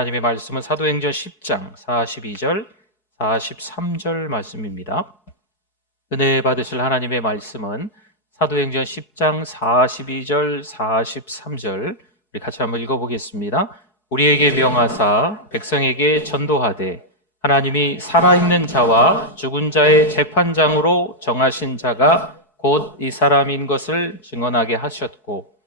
하나님의 말씀은 사도행전 10장 42절, 43절 말씀입니다. 은혜 받으실 하나님의 말씀은 사도행전 10장 42절, 43절 우리 같이 한번 읽어보겠습니다. 우리에게 명하사 백성에게 전도하되 하나님이 살아있는 자와 죽은 자의 재판장으로 정하신 자가 곧 이 사람인 것을 증언하게 하셨고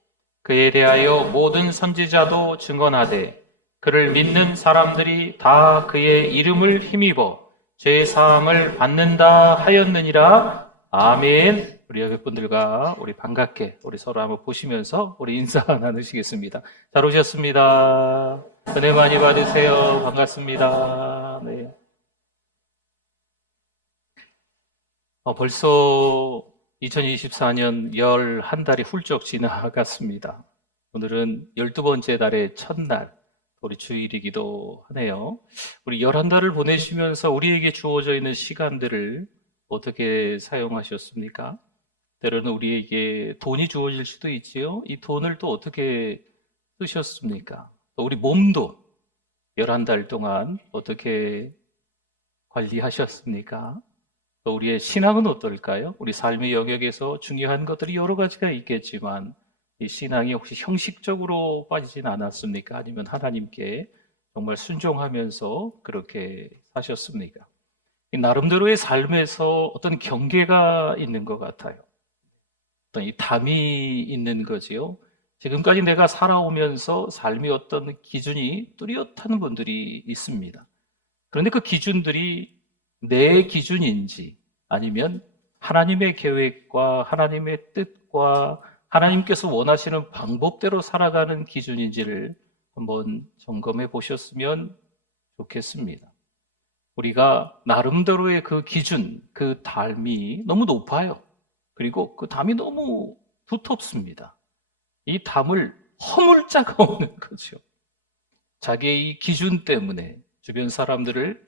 그에 대하여 모든 선지자도 증언하되 그를 믿는 사람들이 다 그의 이름을 힘입어 죄 사함을 받는다 하였느니라. 아멘. 우리 여객분들과 우리 반갑게 우리 서로 한번 보시면서 우리 인사 나누시겠습니다. 잘 오셨습니다. 은혜 많이 받으세요. 반갑습니다. 네. 벌써 2024년 11달이 훌쩍 지나갔습니다. 오늘은 12번째 달의 첫날, 우리 주일이기도 하네요. 우리 11달을 보내시면서 우리에게 주어져 있는 시간들을 어떻게 사용하셨습니까? 때로는 우리에게 돈이 주어질 수도 있지요. 이 돈을 또 어떻게 쓰셨습니까? 또 우리 몸도 11달 동안 어떻게 관리하셨습니까? 또 우리의 신앙은 어떨까요? 우리 삶의 영역에서 중요한 것들이 여러 가지가 있겠지만 이 신앙이 혹시 형식적으로 빠지진 않았습니까? 아니면 하나님께 정말 순종하면서 그렇게 사셨습니까? 이 나름대로의 삶에서 어떤 경계가 있는 것 같아요. 어떤 이 담이 있는 거지요. 지금까지 내가 살아오면서 삶의 어떤 기준이 뚜렷한 분들이 있습니다. 그런데 그 기준들이 내 기준인지 아니면 하나님의 계획과 하나님의 뜻과 하나님께서 원하시는 방법대로 살아가는 기준인지를 한번 점검해 보셨으면 좋겠습니다. 우리가 나름대로의 그 기준, 그 담이 너무 높아요. 그리고 그 담이 너무 두텁습니다. 이 담을 허물 자가 없는 거죠. 자기의 이 기준 때문에 주변 사람들을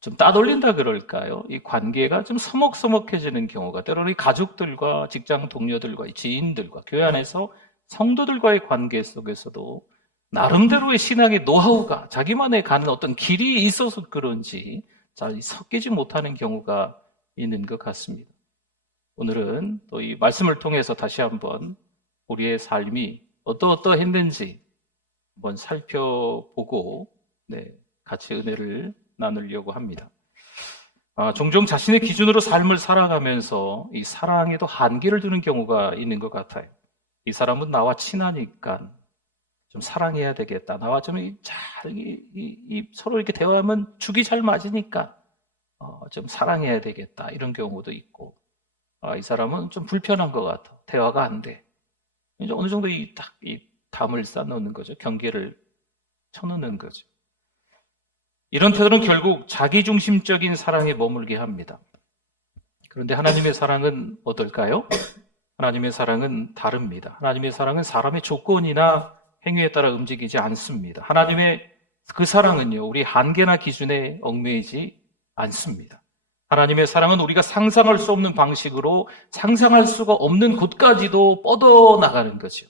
좀 따돌린다 그럴까요? 이 관계가 좀 서먹서먹해지는 경우가 때로는 가족들과 직장 동료들과 지인들과 교회 안에서 성도들과의 관계 속에서도 나름대로의 신앙의 노하우가 자기만의 가는 어떤 길이 있어서 그런지 잘 섞이지 못하는 경우가 있는 것 같습니다. 오늘은 또 이 말씀을 통해서 다시 한번 우리의 삶이 어떠했는지 한번 살펴보고 같이 은혜를 나누려고 합니다. 종종 자신의 기준으로 삶을 살아가면서 이 사랑에도 한계를 두는 경우가 있는 것 같아요. 이 사람은 나와 친하니까 좀 사랑해야 되겠다. 나와 좀 서로 이렇게 대화하면 죽이 잘 맞으니까 좀 사랑해야 되겠다. 이런 경우도 있고, 이 사람은 좀 불편한 것 같아. 대화가 안 돼. 이제 어느 정도 이 담을 쌓아놓는 거죠. 경계를 쳐놓는 거죠. 이런 태도는 결국 자기중심적인 사랑에 머물게 합니다. 그런데 하나님의 사랑은 어떨까요? 하나님의 사랑은 다릅니다. 하나님의 사랑은 사람의 조건이나 행위에 따라 움직이지 않습니다. 하나님의 그 사랑은요, 우리 한계나 기준에 얽매이지 않습니다. 하나님의 사랑은 우리가 상상할 수 없는 방식으로 상상할 수가 없는 곳까지도 뻗어나가는 거죠.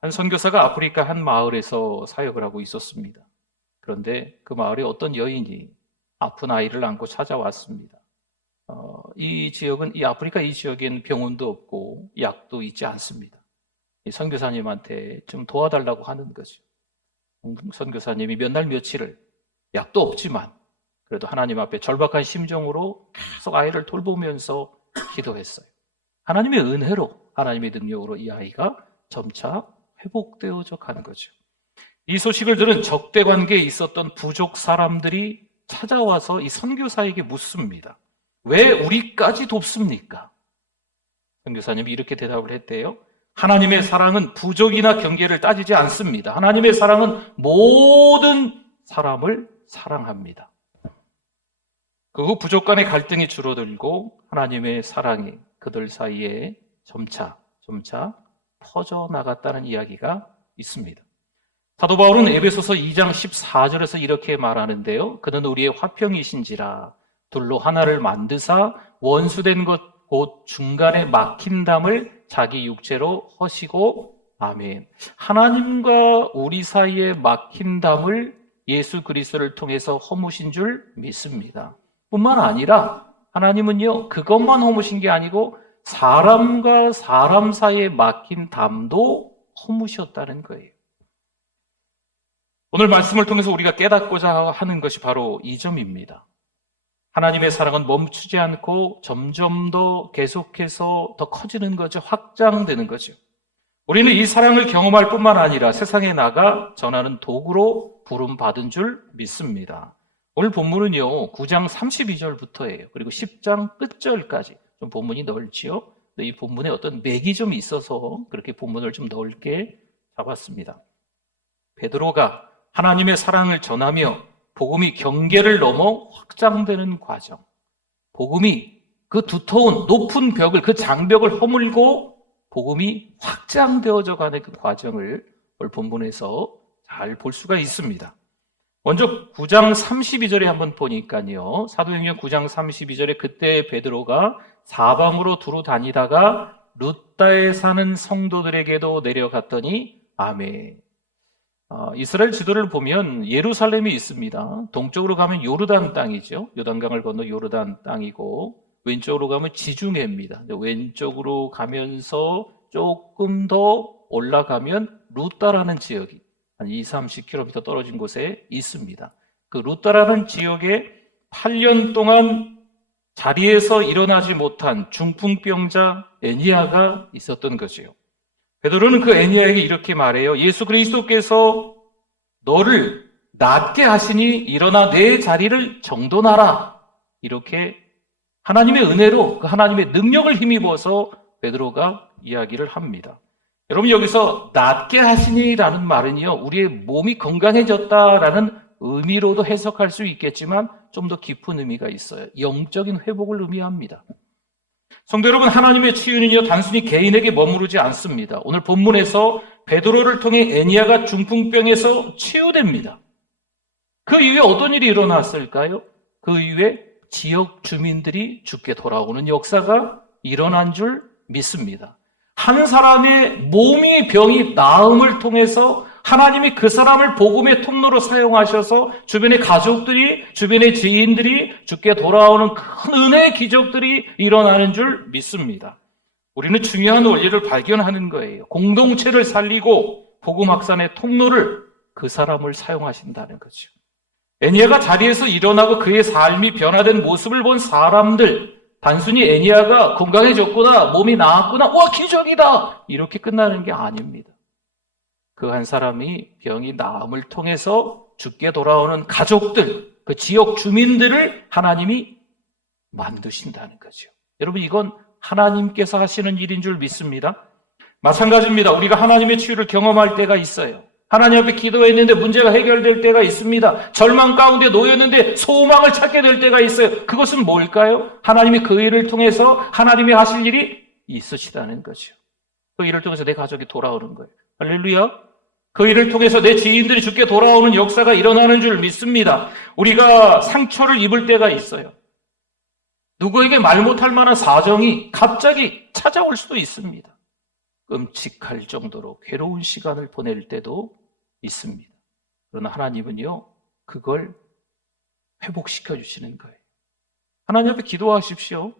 한 선교사가 아프리카 한 마을에서 사역을 하고 있었습니다. 그런데 그 마을에 어떤 여인이 아픈 아이를 안고 찾아왔습니다. 이 아프리카 이 지역엔 병원도 없고 약도 있지 않습니다. 이 선교사님한테 좀 도와달라고 하는 거죠. 선교사님이 몇 날 며칠을 약도 없지만 그래도 하나님 앞에 절박한 심정으로 계속 아이를 돌보면서 기도했어요. 하나님의 은혜로, 하나님의 능력으로 이 아이가 점차 회복되어져 가는 거죠. 이 소식을 들은 적대 관계에 있었던 부족 사람들이 찾아와서 이 선교사에게 묻습니다. 왜 우리까지 돕습니까? 선교사님이 이렇게 대답을 했대요. 하나님의 사랑은 부족이나 경계를 따지지 않습니다. 하나님의 사랑은 모든 사람을 사랑합니다. 그 후 부족 간의 갈등이 줄어들고 하나님의 사랑이 그들 사이에 점차 퍼져나갔다는 이야기가 있습니다. 사도 바울은 에베소서 2장 14절에서 이렇게 말하는데요. 그는 우리의 화평이신지라 둘로 하나를 만드사 원수된 것 곧 중간에 막힌 담을 자기 육체로 허시고 아멘. 하나님과 우리 사이에 막힌 담을 예수 그리스도를 통해서 허무신 줄 믿습니다. 뿐만 아니라 하나님은요, 그것만 허무신 게 아니고 사람과 사람 사이에 막힌 담도 허무셨다는 거예요. 오늘 말씀을 통해서 우리가 깨닫고자 하는 것이 바로 이 점입니다. 하나님의 사랑은 멈추지 않고 점점 더 계속해서 더 커지는 거죠. 확장되는 거죠. 우리는 이 사랑을 경험할 뿐만 아니라 세상에 나가 전하는 도구로 부름받은 줄 믿습니다. 오늘 본문은요, 9장 32절부터예요. 그리고 10장 끝절까지. 좀 본문이 넓지요. 이 본문에 어떤 맥이 좀 있어서 그렇게 본문을 좀 넓게 잡았습니다. 베드로가 하나님의 사랑을 전하며 복음이 경계를 넘어 확장되는 과정. 복음이 그 두터운 높은 벽을, 그 장벽을 허물고 복음이 확장되어져 가는 그 과정을 오늘 본문에서 잘 볼 수가 있습니다. 먼저 9장 32절에 한번 보니까요. 사도행전 9장 32절에 그때 베드로가 사방으로 두루 다니다가 룻다에 사는 성도들에게도 내려갔더니 아멘. 이스라엘 지도를 보면 예루살렘이 있습니다. 동쪽으로 가면 요르단 땅이죠. 요단강을 건너 요르단 땅이고 왼쪽으로 가면 지중해입니다. 왼쪽으로 가면서 조금 더 올라가면 룻다라는 지역이 한 20-30km 떨어진 곳에 있습니다. 그 룻다라는 지역에 8년 동안 자리에서 일어나지 못한 중풍병자 애니야가 있었던 거지요. 베드로는 그 애니야에게 이렇게 말해요. 예수 그리스도께서 너를 낫게 하시니 일어나 내 자리를 정돈하라. 이렇게 하나님의 은혜로 그 하나님의 능력을 힘입어서 베드로가 이야기를 합니다. 여러분 여기서 낫게 하시니라는 말은요, 우리의 몸이 건강해졌다라는 의미로도 해석할 수 있겠지만 좀 더 깊은 의미가 있어요. 영적인 회복을 의미합니다. 성도 여러분, 하나님의 치유는요 단순히 개인에게 머무르지 않습니다. 오늘 본문에서 베드로를 통해 애니야가 중풍병에서 치유됩니다. 그 이후에 어떤 일이 일어났을까요? 그 이후에 지역 주민들이 주께 돌아오는 역사가 일어난 줄 믿습니다. 한 사람의 몸이 병이 나음을 통해서 하나님이 그 사람을 복음의 통로로 사용하셔서 주변의 가족들이, 주변의 지인들이 주께 돌아오는 큰 은혜의 기적들이 일어나는 줄 믿습니다. 우리는 중요한 원리를 발견하는 거예요. 공동체를 살리고 복음 확산의 통로를 그 사람을 사용하신다는 거죠. 애니야가 자리에서 일어나고 그의 삶이 변화된 모습을 본 사람들, 단순히 애니야가 건강해졌구나, 몸이 나았구나, 와 기적이다 이렇게 끝나는 게 아닙니다. 그 한 사람이 병이 나음을 통해서 주께 돌아오는 가족들, 그 지역 주민들을 하나님이 만드신다는 거죠. 여러분 이건 하나님께서 하시는 일인 줄 믿습니다. 마찬가지입니다. 우리가 하나님의 치유를 경험할 때가 있어요. 하나님 앞에 기도했는데 문제가 해결될 때가 있습니다. 절망 가운데 놓였는데 소망을 찾게 될 때가 있어요. 그것은 뭘까요? 하나님이 그 일을 통해서 하나님이 하실 일이 있으시다는 거죠. 그 일을 통해서 내 가족이 돌아오는 거예요. 할렐루야. 그 일을 통해서 내 지인들이 주께 돌아오는 역사가 일어나는 줄 믿습니다. 우리가 상처를 입을 때가 있어요. 누구에게 말 못할 만한 사정이 갑자기 찾아올 수도 있습니다. 끔찍할 정도로 괴로운 시간을 보낼 때도 있습니다. 그러나 하나님은요, 그걸 회복시켜 주시는 거예요. 하나님 앞에 기도하십시오.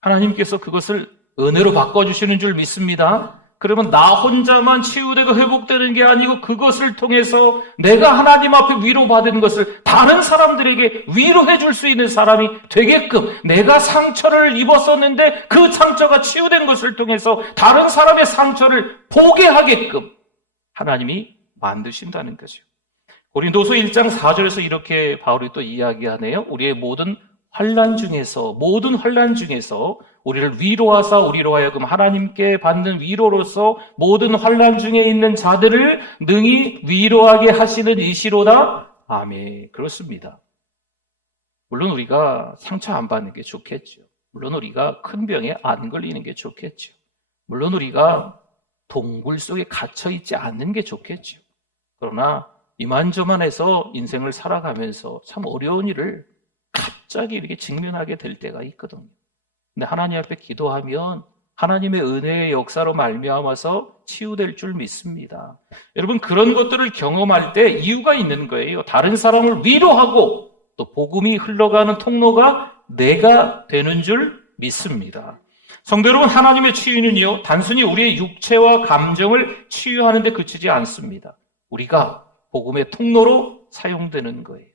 하나님께서 그것을 은혜로 바꿔주시는 줄 믿습니다. 그러면 나 혼자만 치유되고 회복되는 게 아니고 그것을 통해서 내가 하나님 앞에 위로받은 것을 다른 사람들에게 위로해 줄 수 있는 사람이 되게끔, 내가 상처를 입었었는데 그 상처가 치유된 것을 통해서 다른 사람의 상처를 보게 하게끔 하나님이 만드신다는 거죠. 고린도서 1장 4절에서 이렇게 바울이 또 이야기하네요. 우리의 모든 환난 중에서 우리를 위로하사 우리로 하여금 하나님께 받는 위로로서 모든 환난 중에 있는 자들을 능히 위로하게 하시는 이시로다. 아멘. 그렇습니다. 물론 우리가 상처 안 받는 게 좋겠죠. 물론 우리가 큰 병에 안 걸리는 게 좋겠죠. 물론 우리가 동굴 속에 갇혀 있지 않는 게 좋겠죠. 그러나 이만저만해서 인생을 살아가면서 참 어려운 일을 갑자기 이렇게 직면하게 될 때가 있거든요. 근데 하나님 앞에 기도하면 하나님의 은혜의 역사로 말미암아서 치유될 줄 믿습니다. 여러분, 그런 것들을 경험할 때 이유가 있는 거예요. 다른 사람을 위로하고 또 복음이 흘러가는 통로가 내가 되는 줄 믿습니다. 성도 여러분, 하나님의 치유는요, 단순히 우리의 육체와 감정을 치유하는 데 그치지 않습니다. 우리가 복음의 통로로 사용되는 거예요.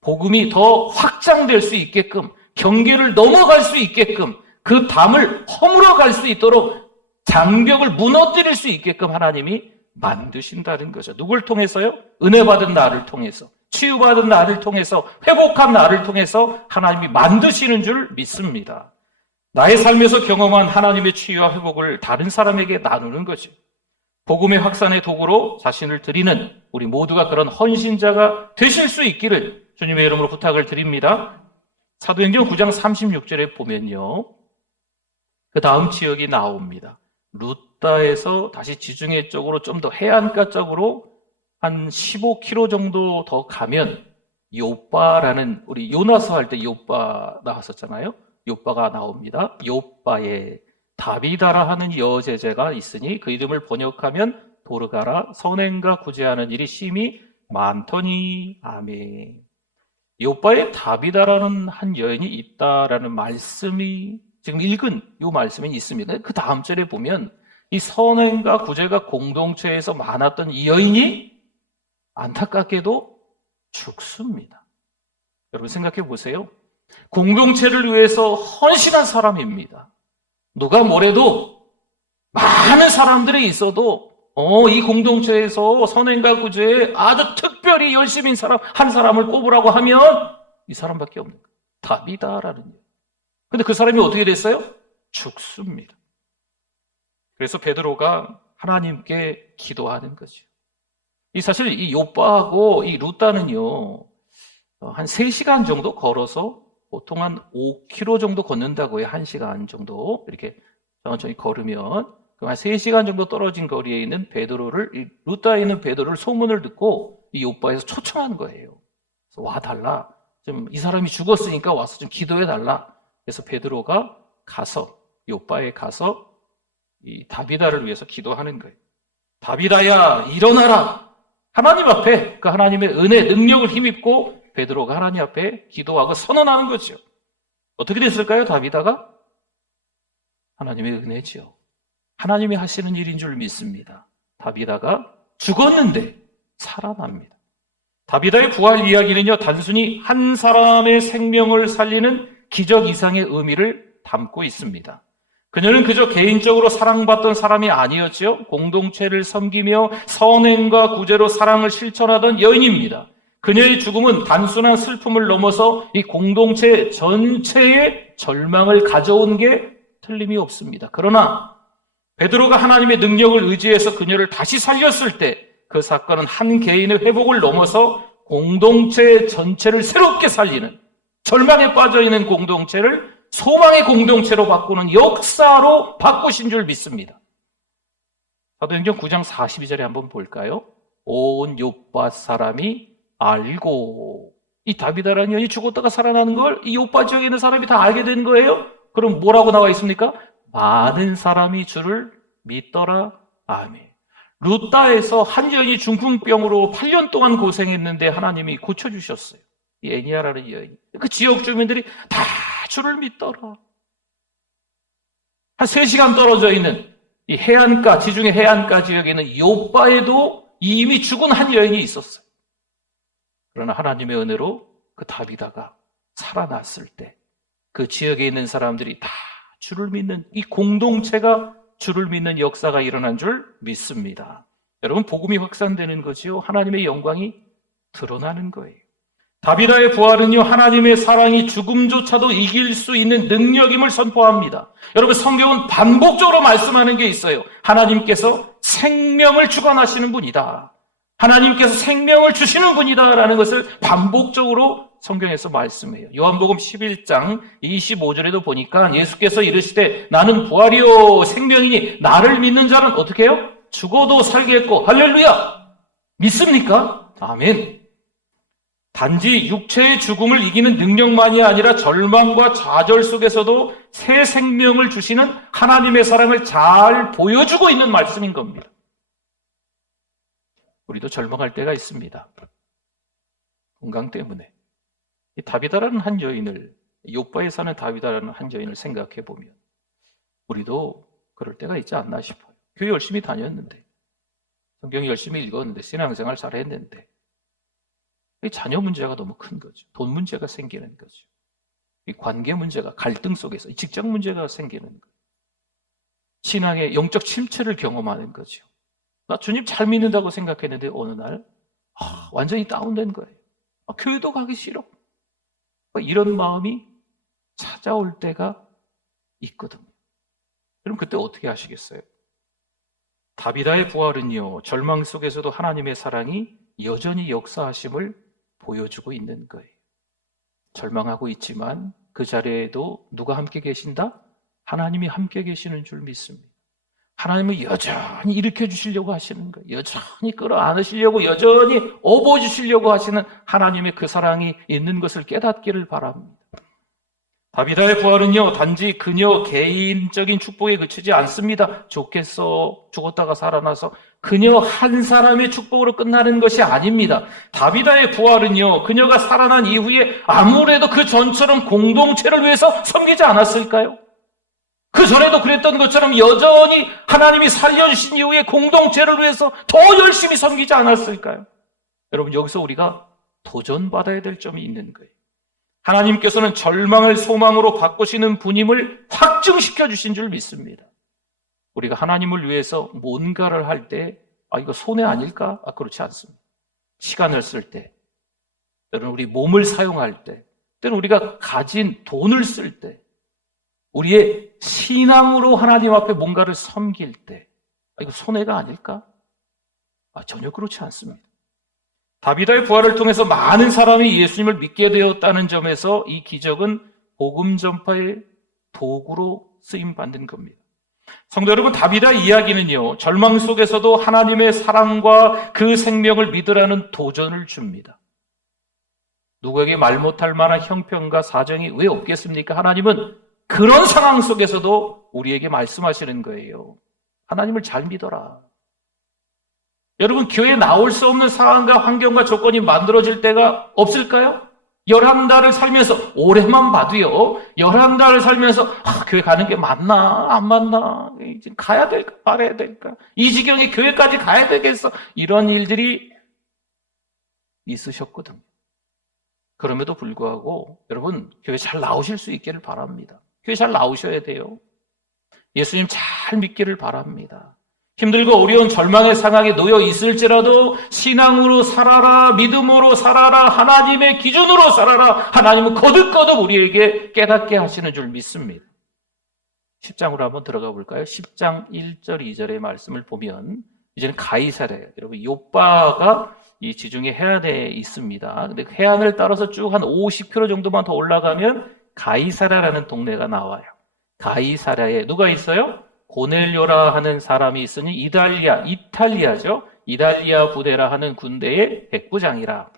복음이 더 확장될 수 있게끔, 경계를 넘어갈 수 있게끔, 그 담을 허물어 갈 수 있도록 장벽을 무너뜨릴 수 있게끔 하나님이 만드신다는 거죠. 누굴 통해서요? 은혜 받은 나를 통해서, 치유받은 나를 통해서, 회복한 나를 통해서 하나님이 만드시는 줄 믿습니다. 나의 삶에서 경험한 하나님의 치유와 회복을 다른 사람에게 나누는 거죠. 복음의 확산의 도구로 자신을 드리는 우리 모두가 그런 헌신자가 되실 수 있기를 주님의 이름으로 부탁을 드립니다. 사도행전 9장 36절에 보면요, 그 다음 지역이 나옵니다. 루다에서 다시 지중해 쪽으로 좀 더 해안가 쪽으로 한 15km 정도 더 가면 요빠라는, 우리 요나서 할 때 요빠 나왔었잖아요. 요빠가 나옵니다. 요빠에 다비다라 하는 여제자가 있으니 그 이름을 번역하면 도르가라, 선행과 구제하는 일이 심히 많더니. 아멘. 요빠에 다비다라는 한 여인이 있다라는 말씀이 지금 읽은 이 말씀이 있습니다. 그 다음 절에 보면 이 선행과 구제가 공동체에서 많았던 이 여인이 안타깝게도 죽습니다. 여러분 생각해 보세요. 공동체를 위해서 헌신한 사람입니다. 누가 뭐래도 많은 사람들이 있어도 이 공동체에서 선행과 구제에 아주 특별히 열심인 사람 한 사람을 꼽으라고 하면 이 사람밖에 없는 거예요. 다비다라는 거예요. 근데 그 사람이 어떻게 됐어요? 죽습니다. 그래서 베드로가 하나님께 기도하는 거죠. 사실 이 요빠하고 이 루다는요, 한 3시간 정도 걸어서 보통 한 5km 정도 걷는다고 해요. 1시간 정도 이렇게 천천히 걸으면. 한 3시간 정도 떨어진 거리에 있는 베드로를, 루다에 있는 베드로를 소문을 듣고 이 요빠에서 초청한 거예요. 그래서 와달라. 좀 이 사람이 죽었으니까 와서 좀 기도해달라. 그래서 베드로가 가서, 요빠에 가서 이 다비다를 위해서 기도하는 거예요. 다비다야, 일어나라. 하나님 앞에 그 하나님의 은혜, 능력을 힘입고 베드로가 하나님 앞에 기도하고 선언하는 거죠. 어떻게 됐을까요, 다비다가? 하나님의 은혜지요. 하나님이 하시는 일인 줄 믿습니다. 다비다가 죽었는데 살아납니다. 다비다의 부활 이야기는요, 단순히 한 사람의 생명을 살리는 기적 이상의 의미를 담고 있습니다. 그녀는 그저 개인적으로 사랑받던 사람이 아니었지요. 공동체를 섬기며 선행과 구제로 사랑을 실천하던 여인입니다. 그녀의 죽음은 단순한 슬픔을 넘어서 이 공동체 전체의 절망을 가져온 게 틀림이 없습니다. 그러나 베드로가 하나님의 능력을 의지해서 그녀를 다시 살렸을 때 그 사건은 한 개인의 회복을 넘어서 공동체 전체를 새롭게 살리는, 절망에 빠져있는 공동체를 소망의 공동체로 바꾸는 역사로 바꾸신 줄 믿습니다. 사도행전 9장 42절에 한번 볼까요? 온 요빠 사람이 알고, 이 다비다라는 여인이 죽었다가 살아나는 걸 이 요빠 지역에 있는 사람이 다 알게 된 거예요. 그럼 뭐라고 나와 있습니까? 많은 사람이 주를 믿더라. 아멘. 루다에서 한 여인이 중풍병으로 8년 동안 고생했는데 하나님이 고쳐주셨어요. 이 애니아라는 여인. 그 지역 주민들이 다 주를 믿더라. 한 3시간 떨어져 있는 이 해안가, 지중해 해안가 지역에 있는 요빠에도 이미 죽은 한 여인이 있었어요. 그러나 하나님의 은혜로 그 다비다가 살아났을 때 그 지역에 있는 사람들이 다 주를 믿는, 이 공동체가 주를 믿는 역사가 일어난 줄 믿습니다. 여러분, 복음이 확산되는 거지요. 하나님의 영광이 드러나는 거예요. 다비다의 부활은요, 하나님의 사랑이 죽음조차도 이길 수 있는 능력임을 선포합니다. 여러분, 성경은 반복적으로 말씀하는 게 있어요. 하나님께서 생명을 주관하시는 분이다. 하나님께서 생명을 주시는 분이다라는 것을 반복적으로 성경에서 말씀해요. 요한복음 11장 25절에도 보니까 예수께서 이르시되 나는 부활이요 생명이니 나를 믿는 자는 어떻게 해요? 죽어도 살겠고. 할렐루야! 믿습니까? 아멘. 단지 육체의 죽음을 이기는 능력만이 아니라 절망과 좌절 속에서도 새 생명을 주시는 하나님의 사랑을 잘 보여주고 있는 말씀인 겁니다. 우리도 절망할 때가 있습니다. 건강 때문에. 이 다비다라는 한 여인을, 욥바에 사는 다비다라는 한 여인을 생각해 보면 우리도 그럴 때가 있지 않나 싶어요. 교회 열심히 다녔는데, 성경 열심히 읽었는데, 신앙생활 잘했는데 이 자녀 문제가 너무 큰 거죠. 돈 문제가 생기는 거죠. 이 관계 문제가, 갈등 속에서 이 직장 문제가 생기는 거죠. 신앙의 영적 침체를 경험하는 거죠. 나 주님 잘 믿는다고 생각했는데 어느 날 완전히 다운된 거예요. 교회도 가기 싫어. 이런 마음이 찾아올 때가 있거든요. 그럼 그때 어떻게 하시겠어요? 다비다의 부활은요, 절망 속에서도 하나님의 사랑이 여전히 역사하심을 보여주고 있는 거예요. 절망하고 있지만 그 자리에도 누가 함께 계신다? 하나님이 함께 계시는 줄 믿습니다. 하나님은 여전히 일으켜 주시려고 하시는 거예요. 여전히 끌어안으시려고, 여전히 업어주시려고 하시는 하나님의 그 사랑이 있는 것을 깨닫기를 바랍니다. 다비다의 부활은요, 단지 그녀 개인적인 축복에 그치지 않습니다. 좋겠어, 죽었다가 살아나서 그녀 한 사람의 축복으로 끝나는 것이 아닙니다. 다비다의 부활은요, 그녀가 살아난 이후에 아무래도 그 전처럼 공동체를 위해서 섬기지 않았을까요? 그 전에도 그랬던 것처럼 여전히 하나님이 살려주신 이후에 공동체를 위해서 더 열심히 섬기지 않았을까요? 여러분, 여기서 우리가 도전받아야 될 점이 있는 거예요. 하나님께서는 절망을 소망으로 바꾸시는 분임을 확증시켜 주신 줄 믿습니다. 우리가 하나님을 위해서 뭔가를 할 때 이거 손해 아닐까? 그렇지 않습니다. 시간을 쓸 때, 때로는 우리 몸을 사용할 때, 때로는 우리가 가진 돈을 쓸 때, 우리의 신앙으로 하나님 앞에 뭔가를 섬길 때 이거 손해가 아닐까? 전혀 그렇지 않습니다. 다비다의 부활을 통해서 많은 사람이 예수님을 믿게 되었다는 점에서 이 기적은 복음 전파의 도구로 쓰임받는 겁니다. 성도 여러분, 다비다 이야기는요, 절망 속에서도 하나님의 사랑과 그 생명을 믿으라는 도전을 줍니다. 누구에게 말 못할 만한 형편과 사정이 왜 없겠습니까? 하나님은 그런 상황 속에서도 우리에게 말씀하시는 거예요. 하나님을 잘 믿어라. 여러분, 교회에 나올 수 없는 상황과 환경과 조건이 만들어질 때가 없을까요? 11달을 살면서, 올해만 봐도요, 11달을 살면서 교회 가는 게 맞나 안 맞나, 이제 가야 될까 말아야 될까, 이 지경에 교회까지 가야 되겠어, 이런 일들이 있으셨거든요. 그럼에도 불구하고 여러분, 교회 잘 나오실 수 있기를 바랍니다. 교회 잘 나오셔야 돼요. 예수님 잘 믿기를 바랍니다. 힘들고 어려운 절망의 상황에 놓여 있을지라도 신앙으로 살아라, 믿음으로 살아라, 하나님의 기준으로 살아라. 하나님은 거듭거듭 우리에게 깨닫게 하시는 줄 믿습니다. 10장으로 한번 들어가 볼까요? 10장 1절, 2절의 말씀을 보면 이제는 가이사랴예요. 여러분, 욥바가 이 지중해 해안에 있습니다. 근데 해안을 따라서 쭉 한 50km 정도만 더 올라가면 가이사랴라는 동네가 나와요. 가이사랴에 누가 있어요? 고넬료라 하는 사람이 있으니 이탈리아죠. 이달리아 부대라 하는 군대의 백부장이라.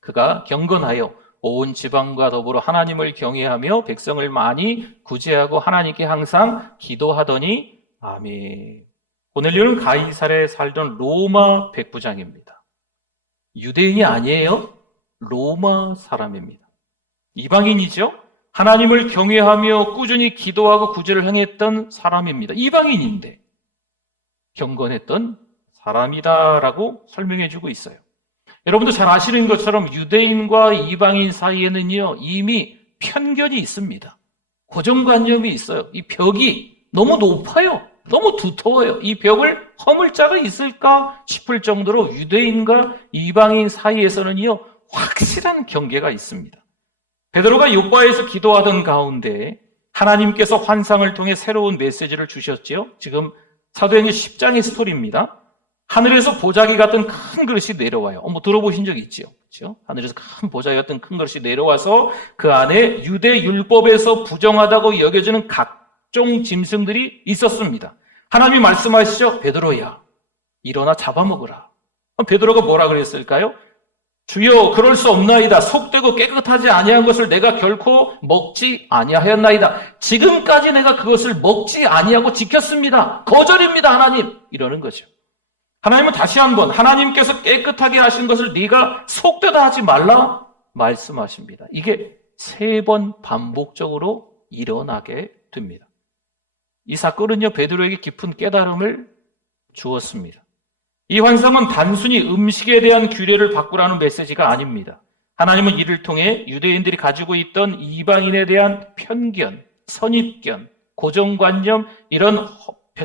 그가 경건하여 온 지방과 더불어 하나님을 경외하며 백성을 많이 구제하고 하나님께 항상 기도하더니 아멘. 고넬료는 가이사랴에 살던 로마 백부장입니다. 유대인이 아니에요. 로마 사람입니다. 이방인이죠. 하나님을 경외하며 꾸준히 기도하고 구제를 행했던 사람입니다. 이방인인데 경건했던 사람이다라고 설명해주고 있어요. 여러분도 잘 아시는 것처럼 유대인과 이방인 사이에는요, 이미 편견이 있습니다. 고정관념이 있어요. 이 벽이 너무 높아요. 너무 두터워요. 이 벽을 허물 자가 있을까 싶을 정도로 유대인과 이방인 사이에서는요, 확실한 경계가 있습니다. 베드로가 욥바에서 기도하던 가운데 하나님께서 환상을 통해 새로운 메시지를 주셨지요. 지금 사도행전 10장의 스토리입니다. 하늘에서 보자기 같은 큰 그릇이 내려와요. 들어보신 적 있죠? 그렇죠? 하늘에서 큰 보자기 같은 큰 그릇이 내려와서 그 안에 유대 율법에서 부정하다고 여겨지는 각종 짐승들이 있었습니다. 하나님이 말씀하시죠. 베드로야, 일어나 잡아먹으라. 베드로가 뭐라 그랬을까요? 주여 그럴 수 없나이다. 속되고 깨끗하지 아니한 것을 내가 결코 먹지 아니하였나이다. 지금까지 내가 그것을 먹지 아니하고 지켰습니다. 거절입니다, 하나님. 이러는 거죠. 하나님은 다시 한번 하나님께서 깨끗하게 하신 것을 네가 속되다 하지 말라 말씀하십니다. 이게 3번 반복적으로 일어나게 됩니다. 이 사건은요, 베드로에게 깊은 깨달음을 주었습니다. 이 환상은 단순히 음식에 대한 규례를 바꾸라는 메시지가 아닙니다. 하나님은 이를 통해 유대인들이 가지고 있던 이방인에 대한 편견, 선입견, 고정관념, 이런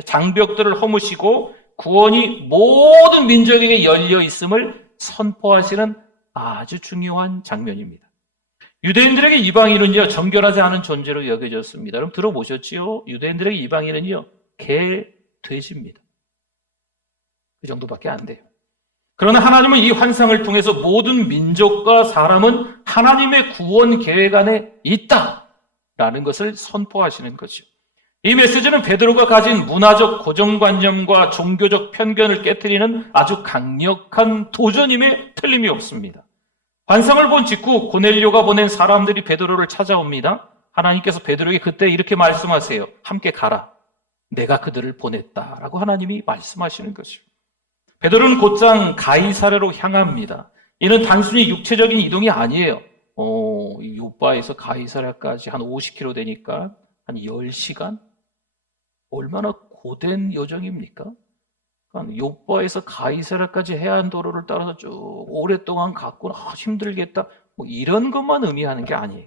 장벽들을 허무시고 구원이 모든 민족에게 열려 있음을 선포하시는 아주 중요한 장면입니다. 유대인들에게 이방인은요, 정결하지 않은 존재로 여겨졌습니다. 여러분 들어보셨지요? 유대인들에게 이방인은요, 개, 돼지입니다. 그 정도밖에 안 돼요. 그러나 하나님은 이 환상을 통해서 모든 민족과 사람은 하나님의 구원 계획 안에 있다라는 것을 선포하시는 거죠. 이 메시지는 베드로가 가진 문화적 고정관념과 종교적 편견을 깨트리는 아주 강력한 도전임에 틀림이 없습니다. 환상을 본 직후 고넬료가 보낸 사람들이 베드로를 찾아옵니다. 하나님께서 베드로에게 그때 이렇게 말씀하세요. 함께 가라. 내가 그들을 보냈다라고 하나님이 말씀하시는 거죠. 베드로는 곧장 가이사랴로 향합니다. 이는 단순히 육체적인 이동이 아니에요. 요바에서 가이사랴까지 한 50km 되니까 한 10시간? 얼마나 고된 여정입니까? 요바에서 가이사랴까지 해안도로를 따라서 쭉 오랫동안 갔구나, 힘들겠다, 이런 것만 의미하는 게 아니에요.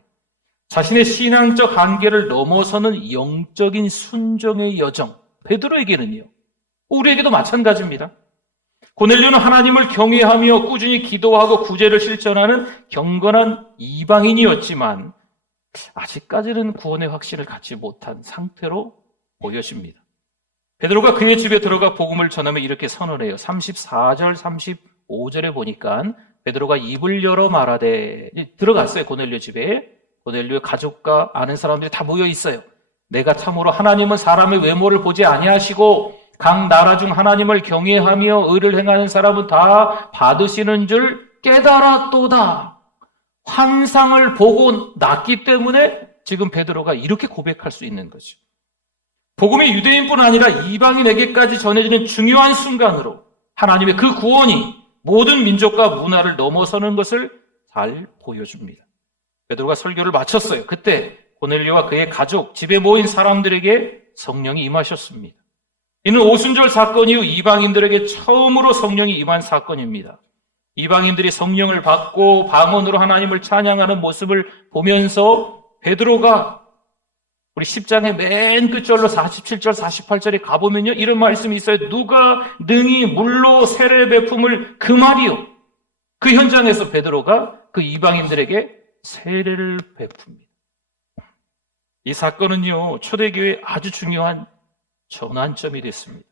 자신의 신앙적 한계를 넘어서는 영적인 순종의 여정, 베드로에게는요, 우리에게도 마찬가지입니다. 고넬료는 하나님을 경외하며 꾸준히 기도하고 구제를 실천하는 경건한 이방인이었지만 아직까지는 구원의 확신을 갖지 못한 상태로 보여집니다. 베드로가 그의 집에 들어가 복음을 전하며 이렇게 선언해요. 34절, 35절에 보니까 베드로가 입을 열어 말하되, 들어갔어요, 고넬료 집에. 고넬료의 가족과 아는 사람들이 다 모여 있어요. 내가 참으로 하나님은 사람의 외모를 보지 아니하시고 각 나라 중 하나님을 경외하며 의를 행하는 사람은 다 받으시는 줄 깨달았도다. 환상을 보고 났기 때문에 지금 베드로가 이렇게 고백할 수 있는 거죠. 복음이 유대인뿐 아니라 이방인에게까지 전해지는 중요한 순간으로 하나님의 그 구원이 모든 민족과 문화를 넘어서는 것을 잘 보여줍니다. 베드로가 설교를 마쳤어요. 그때 고넬료와 그의 가족, 집에 모인 사람들에게 성령이 임하셨습니다. 이는 오순절 사건 이후 이방인들에게 처음으로 성령이 임한 사건입니다. 이방인들이 성령을 받고 방언으로 하나님을 찬양하는 모습을 보면서 베드로가 우리 10장의 맨 끝절로 47절, 48절에 가보면요, 이런 말씀이 있어요. 누가 능히 물로 세례 베품을 금하리요. 그 현장에서 베드로가 그 이방인들에게 세례를 베풉니다. 이 사건은요, 초대교회의 아주 중요한 전환점이 됐습니다.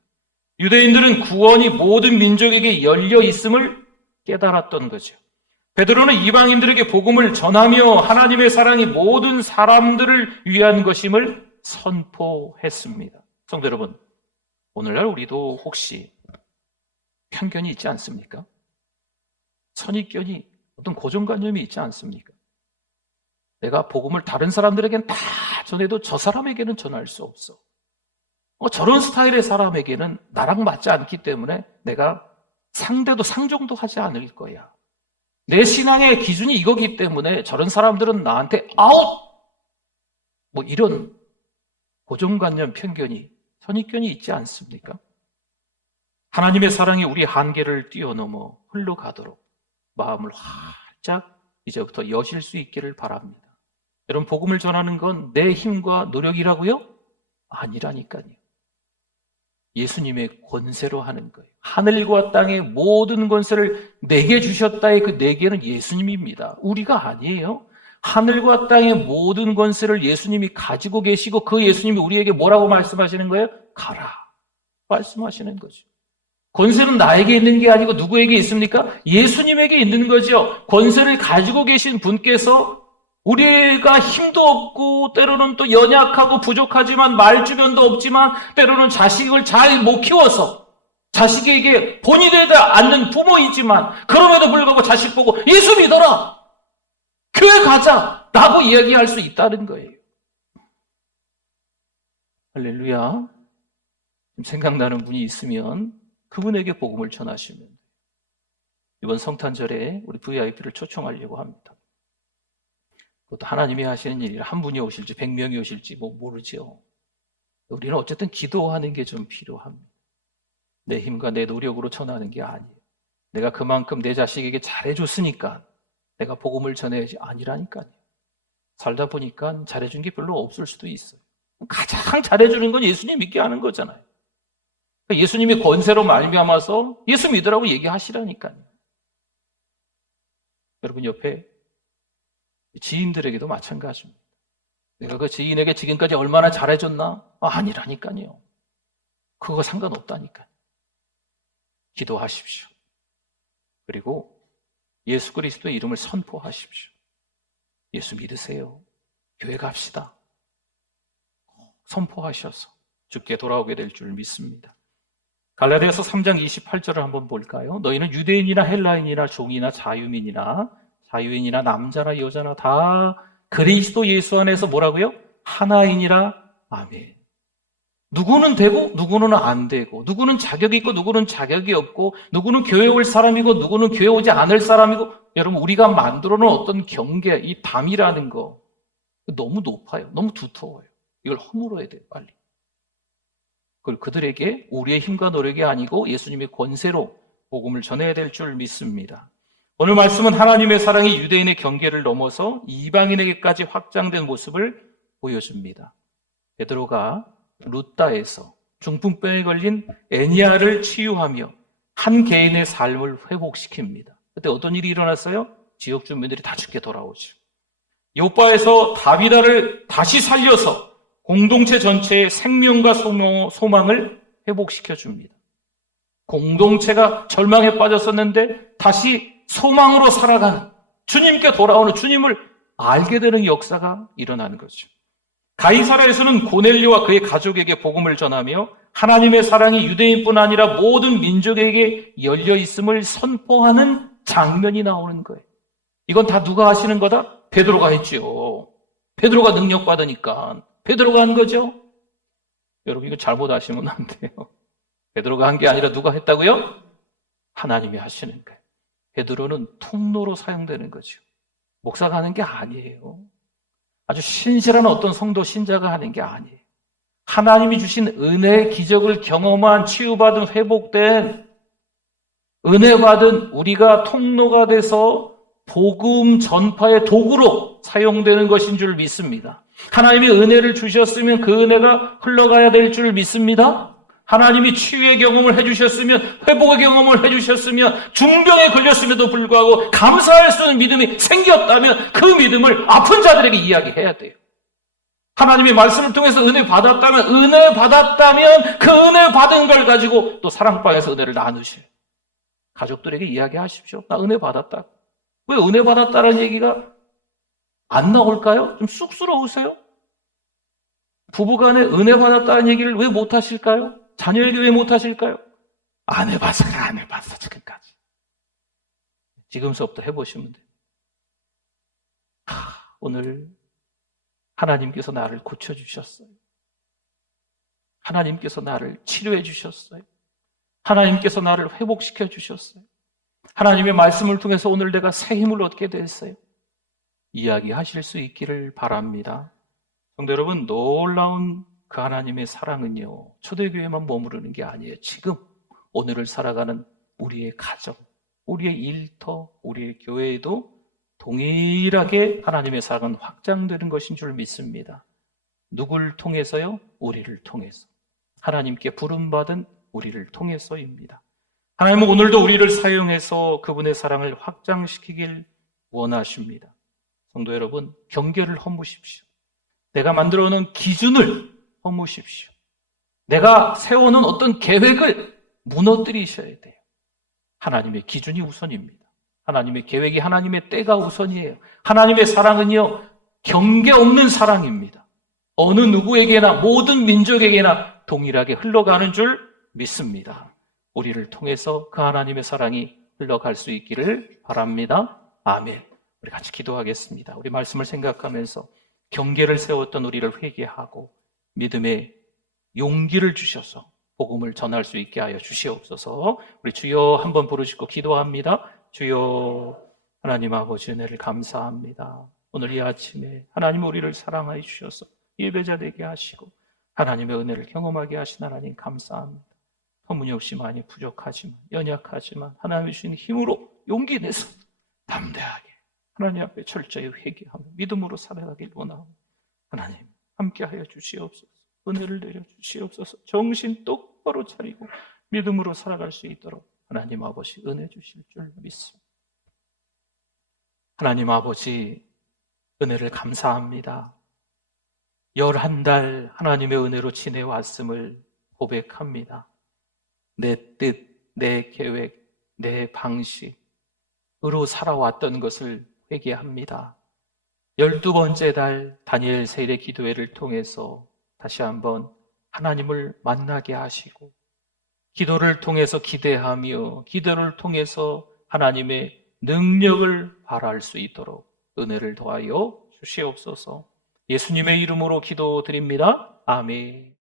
유대인들은 구원이 모든 민족에게 열려 있음을 깨달았던 거죠. 베드로는 이방인들에게 복음을 전하며 하나님의 사랑이 모든 사람들을 위한 것임을 선포했습니다. 성도 여러분, 오늘날 우리도 혹시 편견이 있지 않습니까? 선입견이, 어떤 고정관념이 있지 않습니까? 내가 복음을 다른 사람들에게는 다 전해도 저 사람에게는 전할 수 없어. 저런 스타일의 사람에게는 나랑 맞지 않기 때문에 내가 상대도 상종도 하지 않을 거야. 내 신앙의 기준이 이거기 때문에 저런 사람들은 나한테 아웃! 이런 고정관념, 편견이, 선입견이 있지 않습니까? 하나님의 사랑이 우리 한계를 뛰어넘어 흘러가도록 마음을 활짝 이제부터 여실 수 있기를 바랍니다. 여러분, 복음을 전하는 건 내 힘과 노력이라고요? 아니라니까요. 예수님의 권세로 하는 거예요. 하늘과 땅의 모든 권세를 내게 주셨다의 그 내게는 예수님입니다. 우리가 아니에요. 하늘과 땅의 모든 권세를 예수님이 가지고 계시고 그 예수님이 우리에게 뭐라고 말씀하시는 거예요? 가라 말씀하시는 거죠. 권세는 나에게 있는 게 아니고 누구에게 있습니까? 예수님에게 있는 거죠. 권세를 가지고 계신 분께서 우리가 힘도 없고 때로는 또 연약하고 부족하지만 말주변도 없지만 때로는 자식을 잘 못 키워서 자식에게 본이 되지 않는 부모이지만 그럼에도 불구하고 자식 보고 예수 믿어라, 교회 가자 라고 이야기할 수 있다는 거예요. 할렐루야. 생각나는 분이 있으면 그분에게 복음을 전하시면 이번 성탄절에 우리 VIP를 초청하려고 합니다. 그것도 하나님이 하시는 일이라 한 분이 오실지 100명이 오실지 모르죠. 우리는 어쨌든 기도하는 게 좀 필요합니다. 내 힘과 내 노력으로 전하는 게 아니에요. 내가 그만큼 내 자식에게 잘해줬으니까 내가 복음을 전해야지, 아니라니까요. 살다 보니까 잘해준 게 별로 없을 수도 있어요. 가장 잘해주는 건 예수님 믿게 하는 거잖아요. 그러니까 예수님이 권세로 말미암아서 예수 믿으라고 얘기하시라니까요. 여러분 옆에 지인들에게도 마찬가지입니다. 내가 그 지인에게 지금까지 얼마나 잘해줬나? 아니라니까요. 그거 상관없다니까요. 기도하십시오. 그리고 예수 그리스도의 이름을 선포하십시오. 예수 믿으세요. 교회 갑시다. 선포하셔서 주께 돌아오게 될 줄 믿습니다. 갈라디아서 3장 28절을 한번 볼까요? 너희는 유대인이나 헬라인이나 종이나 자유인이나 남자나 여자나 다 그리스도 예수 안에서 뭐라고요? 하나이니라. 아멘. 누구는 되고 누구는 안 되고, 누구는 자격이 있고 누구는 자격이 없고, 누구는 교회 올 사람이고 누구는 교회 오지 않을 사람이고, 여러분 우리가 만들어 놓은 어떤 경계, 이 담이라는 거 너무 높아요. 너무 두터워요. 이걸 허물어야 돼요, 빨리. 그리고 그들에게 우리의 힘과 노력이 아니고 예수님의 권세로 복음을 전해야 될 줄 믿습니다. 오늘 말씀은 하나님의 사랑이 유대인의 경계를 넘어서 이방인에게까지 확장된 모습을 보여줍니다. 베드로가 루다에서 중풍병에 걸린 애니아를 치유하며 한 개인의 삶을 회복시킵니다. 그때 어떤 일이 일어났어요? 지역 주민들이 다 죽게 돌아오죠. 요바에서 다비다를 다시 살려서 공동체 전체의 생명과 소망을 회복시켜 줍니다. 공동체가 절망에 빠졌었는데 다시 소망으로 살아가는, 주님께 돌아오는, 주님을 알게 되는 역사가 일어나는 거죠. 가이사랴에서는 고넬료와 그의 가족에게 복음을 전하며 하나님의 사랑이 유대인뿐 아니라 모든 민족에게 열려 있음을 선포하는 장면이 나오는 거예요. 이건 다 누가 하시는 거다? 베드로가 했죠. 베드로가 능력 받으니까 베드로가 한 거죠. 여러분 이거 잘못 아시면 안 돼요. 베드로가 한 게 아니라 누가 했다고요? 하나님이 하시는 거예요. 베드로는 통로로 사용되는 거죠. 목사가 하는 게 아니에요. 아주 신실한 어떤 성도 신자가 하는 게 아니에요. 하나님이 주신 은혜의 기적을 경험한, 치유받은, 회복된, 은혜 받은 우리가 통로가 돼서 복음 전파의 도구로 사용되는 것인 줄 믿습니다. 하나님이 은혜를 주셨으면 그 은혜가 흘러가야 될 줄 믿습니다. 하나님이 치유의 경험을 해주셨으면, 회복의 경험을 해주셨으면, 중병에 걸렸음에도 불구하고 감사할 수 있는 믿음이 생겼다면 그 믿음을 아픈 자들에게 이야기해야 돼요. 하나님의 말씀을 통해서 은혜 받았다면 그 은혜 받은 걸 가지고 또 사랑방에서 은혜를 나누셔요. 가족들에게 이야기하십시오. 나 은혜 받았다. 왜 은혜 받았다는 얘기가 안 나올까요? 좀 쑥스러우세요? 부부간에 은혜 받았다는 얘기를 왜 못하실까요? 자녀에게 왜 못하실까요? 안 해봐서 그래, 안 해봐서 지금까지. 지금서부터 해보시면 돼요. 오늘 하나님께서 나를 고쳐주셨어요. 하나님께서 나를 치료해 주셨어요. 하나님께서 나를 회복시켜 주셨어요. 하나님의 말씀을 통해서 오늘 내가 새 힘을 얻게 됐어요. 이야기하실 수 있기를 바랍니다. 성도 여러분, 놀라운 그 하나님의 사랑은요, 초대교회만 머무르는 게 아니에요. 지금 오늘을 살아가는 우리의 가정, 우리의 일터, 우리의 교회에도 동일하게 하나님의 사랑은 확장되는 것인 줄 믿습니다. 누굴 통해서요? 우리를 통해서. 하나님께 부름받은 우리를 통해서입니다. 하나님은 오늘도 우리를 사용해서 그분의 사랑을 확장시키길 원하십니다. 성도 여러분, 경계를 허무십시오. 내가 만들어 놓은 기준을 허무십시오. 내가 세워놓은 어떤 계획을 무너뜨리셔야 돼요. 하나님의 기준이 우선입니다. 하나님의 계획이, 하나님의 때가 우선이에요. 하나님의 사랑은요, 경계 없는 사랑입니다. 어느 누구에게나, 모든 민족에게나 동일하게 흘러가는 줄 믿습니다. 우리를 통해서 그 하나님의 사랑이 흘러갈 수 있기를 바랍니다. 아멘. 우리 같이 기도하겠습니다. 우리 말씀을 생각하면서 경계를 세웠던 우리를 회개하고 믿음의 용기를 주셔서 복음을 전할 수 있게 하여 주시옵소서. 우리 주여 한번 부르시고 기도합니다. 주여, 하나님 아버지 은혜를 감사합니다. 오늘 이 아침에 하나님 우리를 사랑하여 주셔서 예배자 되게 하시고 하나님의 은혜를 경험하게 하신 하나님 감사합니다. 터무니없이 많이 부족하지만 연약하지만 하나님이 주신 힘으로 용기 내서 담대하게 하나님 앞에 철저히 회개하며 믿음으로 살아가길 원하옵니다. 하나님 함께하여 주시옵소서. 은혜를 내려 주시옵소서. 정신 똑바로 차리고 믿음으로 살아갈 수 있도록 하나님 아버지 은혜 주실 줄 믿습니다. 하나님 아버지 은혜를 감사합니다. 11달 하나님의 은혜로 지내왔음을 고백합니다. 내 뜻, 내 계획, 내 방식으로 살아왔던 것을 회개합니다. 12번째 달 다니엘 세일의 기도회를 통해서 다시 한번 하나님을 만나게 하시고 기도를 통해서 기대하며 기도를 통해서 하나님의 능력을 발할 수 있도록 은혜를 더하여 주시옵소서. 예수님의 이름으로 기도드립니다. 아멘.